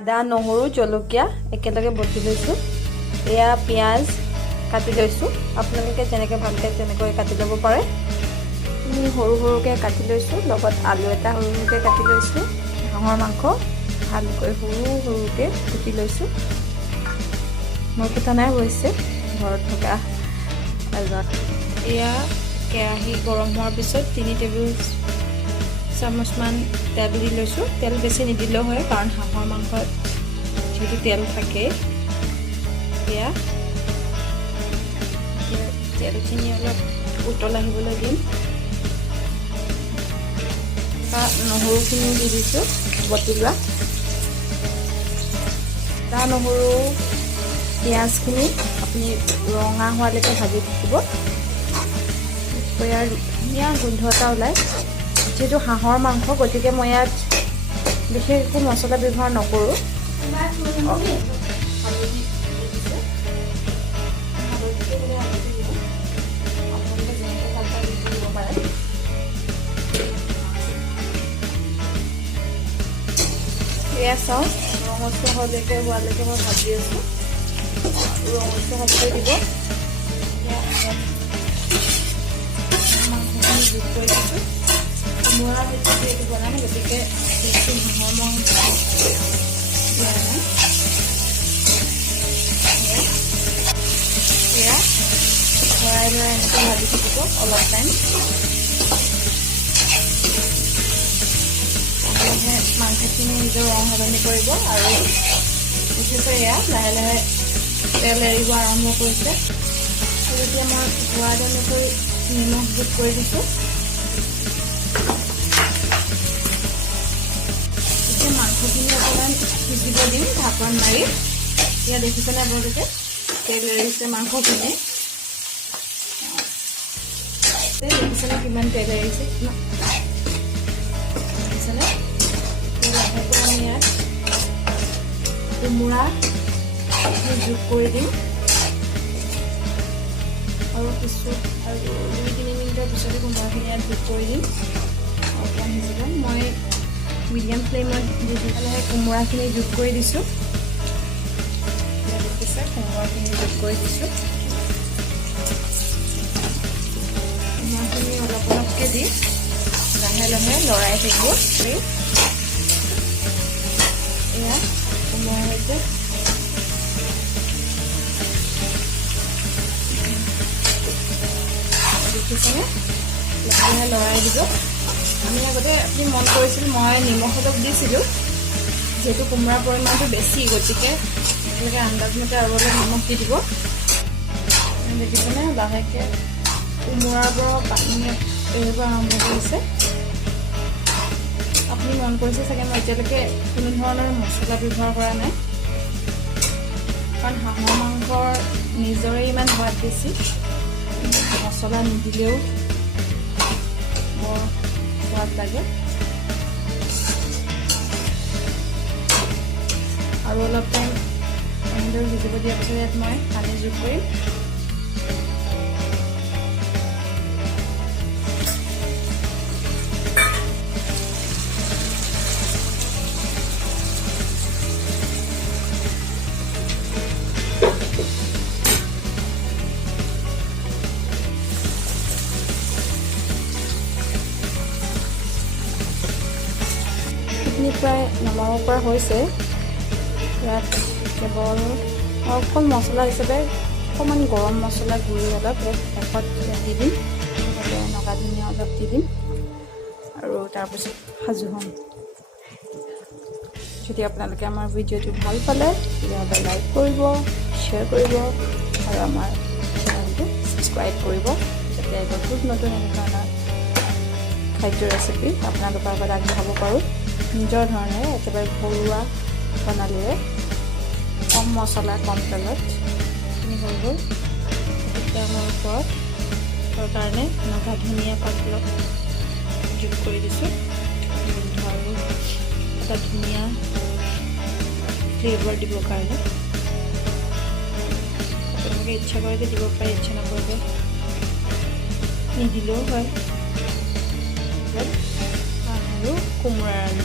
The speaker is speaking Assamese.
আদা নহৰু জলকীয়া একেলগে বটি লৈছোঁ। এয়া পিঁয়াজ কাটি লৈছোঁ। আপোনালোকে যেনেকৈ ভাল পায় তেনেকৈ কাটি ল'ব পাৰে। সৰু সৰুকৈ কাটি লৈছোঁ, লগত আলু এটা সৰু সৰুকৈ কাটি লৈছোঁ। হাঁহৰ মাংস ভালকৈ সৰু সৰুকৈ কুটি লৈছোঁ। মই কুটা নাই হৈছে, ঘৰত থকা এজন। এয়া কেৰাহী গৰম হোৱাৰ পিছত 3 টেবুল চামুচমান তেল দি লৈছোঁ। তেল বেছি নিদিলেও হয়, কাৰণ হাঁহৰ মাংসত যিহেতু তেল থাকে। এয়া তেলখিনি অলপ উতল আহিবলৈ দিম। নহৰুখিনিও দি দিছোঁ বটি লোৱা। আদা নহৰু পিঁয়াজখিনি আপুনি ৰঙা হোৱালৈকে ভাজি থাকিব। ইয়াৰ ধুনীয়া গোন্ধ এটা ওলায়। যিহেতু হাঁহৰ মাংস, গতিকে মই ইয়াত বিশেষ একো মছলা ব্যৱহাৰ নকৰোঁ। এয়া চাওঁ, ৰঙচুৱা হোৱালৈকে মই ভাজি আছোঁ। ৰঙচুৱা হ'বলৈ দিব। মাংসখিনি যোগ কৰি দিছোঁ। কোমোৰা ভিতৰত এইটো বনাম, গতিকে বেছি হাঁহৰ মাংস দিয়া নাই। এয়া লৰাই লৰাই এনেকৈ ভাজি থাকিব অলপ টাইম। লাহে মাংসখিনি নিজৰ ৰং সলনি কৰিব আৰু দেখিছে এয়া লাহে লাহে তেল এৰিব আৰম্ভ কৰিছে। যেতিয়া মই সোৱাদ অনুসৰি নিমখ যোগ কৰি দিছোঁ। এতিয়া মাংসখিনি অকণমান সিজিব দিম ঢাকন মাৰি। এতিয়া দেখিছেনে আপোনালোকে তেল এৰিছে মাংসখিনি। দেখিছেনে কিমান তেল এৰিছে, দেখিছেনে? লাহেকৈ আমি ইয়াত কোমোৰা যোগ কৰি দিম আৰু 2-3 মিনিটৰ পিছতে কোমোৰাখিনি ইয়াত যোগ কৰি দিম। অকণমান সিজিব। মই মিডিয়াম ফ্লেমত দি লাহে কোমোৰাখিনি যোগ কৰি দিছোঁ। দেখিছে কোমোৰাখিনি যোগ কৰি দিছোঁ। কোমোৰাখিনি অলপ অলপকৈ দি লাহে লাহে লৰাই থাকিব। এয়া কোমোৰা হৈছে। দেখিছেনে? লাহে লাহে লৰাই দিব। আমি আগতে আপুনি মন কৰিছিল মই নিমখ অলপ দিছিলোঁ। যিহেতু কোমোৰাৰ পৰিমাণটো বেছি, গতিকে আপোনালোকে আন্দাজমতে আৰু অলপ নিমখ দি দিব। দেখিছেনে লাহেকৈ কোমোৰাৰ পৰা পানী এৰিব আৰম্ভ কৰিছে। আপুনি মন কৰিছে চাগে মই এতিয়ালৈকে কোনো ধৰণৰ মছলা ব্যৱহাৰ কৰা নাই, কাৰণ হাঁহৰ মাংসৰ নিজৰে ইমান সোৱাদ বেছি। মছলা নিদিলেও বৰ সোৱাদ লাগে। আৰু অলপ টাইম এনেদৰে সিজিব দিয়াৰ পিছত ইয়াত মই পানী যোগ কৰিম। প্ৰায় নমাব পৰা হৈছে। ইয়াত কেৱল অকল মছলা হিচাপে অকণমান গৰম মছলা গুড়ি অলপ শেষত দি দিম। লগতে নগা ধনিয়া অলপ দি দিম আৰু তাৰপিছত সাজু হ'ম। যদি আপোনালোকে আমাৰ ভিডিঅ'টো ভাল পালে তেতিয়াহ'লে লাইক কৰিব, শ্বেয়াৰ কৰিব আৰু আমাৰ চেনেলটো ছাবস্ক্ৰাইব কৰিব, যাতে নতুন নতুন এনেধৰণৰ খাদ্য ৰেচিপি আপোনালোকৰ আগত আগবঢ়াব পাৰোঁ। নিজৰ ধৰণেৰে একেবাৰে ঘৰুৱা প্ৰণালীৰে কম মছলা কম তেলত হৈ গ'ল। এতিয়া মই ওপৰত কাৰণে নগা ধনিয়া পাত অলপ যোগ কৰি দিছোঁ। আৰু এটা ধুনীয়া ফ্লেভাৰ দিবৰ কাৰণে আপোনালোকে ইচ্ছা কৰিলে দিব পাৰে, ইচ্ছা নকৰিলে নিদিলেও হয়। আৰু কোমোৰাৰ